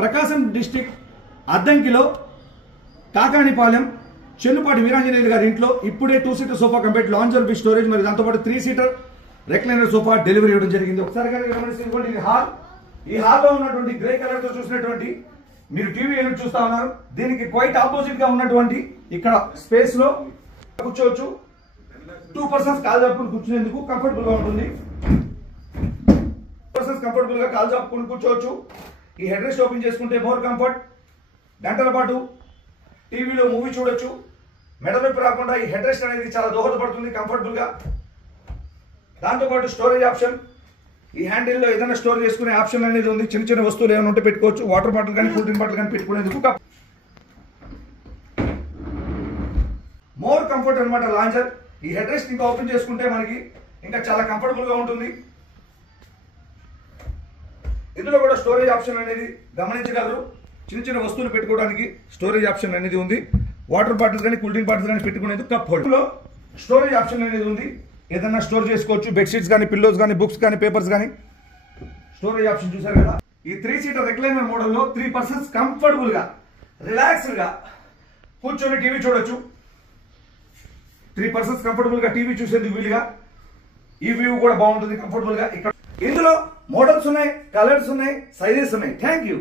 ప్రకాశం district అద్దంకిలో Kakanipalem Chennupati Veeranjaneyulu గారి ఇంట్లో ఇప్పుడే 2 seater sofa complete lounger with storage మరి దాంతోపాటు 3 సీటర్ రెక్లైనర్ సోఫా డెలివరీ ఇవ్వడం జరిగింది. ఒకసారి గమనించుకోండి, ఇది హాల్. ఈ హాల్లో ఉన్నటువంటి గ్రే కలర్ తో చూసినటువంటి మీరు టీవీ యూనిట్ చూస్తా ఉన్నారు. దీనికి క్వైట్ ఆపోజిట్ గా ఉన్నటువంటి ఇక్కడ స్పేస్ లో కూర్చోవచ్చు. 2 పర్సన్స్ కాలు చాపుకుని కూర్చునేందుకు కంఫర్టబుల్ గా ఉంటుంది. కంఫర్టబుల్ గా కాలు చాపుకుని కూర్చోవచ్చు. ఈ హెడ్ రెస్ట్ ఓపెన్ చేసుకుంటే మోర్ కంఫర్ట్. గంటల పాటు టీవీలో మూవీ చూడొచ్చు. మెడ నొప్పి రాకుండా ఈ హెడ్ రెస్ట్ అనేది చాలా దోహదపడుతుంది కంఫర్టబుల్ గా. దాంతోపాటు స్టోరేజ్ ఆప్షన్, ఈ హ్యాండిల్ లో ఏదైనా స్టోర్ చేసుకునే ఆప్షన్ అనేది ఉంది. చిన్న చిన్న వస్తువులు ఏమైనా ఉంటే పెట్టుకోవచ్చు. వాటర్ బాటిల్ కానీ కూల్ డ్రింక్ బాటిల్ కానీ పెట్టుకునేందుకు మోర్ కంఫర్ట్ అనమాట లాంజర్. ఈ హెడ్ రెస్ట్ ఇంకా ఓపెన్ చేసుకుంటే మనకి ఇంకా చాలా కంఫర్టబుల్ గా ఉంటుంది. ఇందులో కూడా స్టోరేజ్ ఆప్షన్ అనేది గమనించగలరు. చిన్న చిన్న వస్తువులు పెట్టుకోవడానికి స్టోరేజ్ ఆప్షన్ అనేది ఉంది. వాటర్ బాటిల్స్ కానీ కూల్ డ్రింక్ బాటిల్స్ కానీ పెట్టుకునేందుకు కప్ హోల్డర్ లో స్టోరేజ్ ఆప్షన్ అనేది ఉంది. ఏదన్నా స్టోర్ చేసుకోవచ్చు. బెడ్షీట్స్ కానీ, పిల్లోస్ కానీ, బుక్స్ కానీ, పేపర్స్ కానీ స్టోరేజ్ ఆప్షన్ చూసారు కదా. ఈ 3 సీటర్ రెక్లైనర్ మోడల్లో 3 పర్సన్స్ కంఫర్టబుల్ గా రిలాక్స్డ్ గా కూర్చొని టీవీ చూడొచ్చు. 3 పర్సన్స్ కంఫర్టబుల్ గా టీవీ చూసేందుకు వీలుగా. ఈ వ్యూ కూడా బాగుంటుంది కంఫర్టబుల్ గా. ఇక్కడ ఇందులో మోడల్స్ ఉన్నాయి, కలర్స్ ఉన్నాయి, సైజెస్ ఉన్నాయి. Thank you.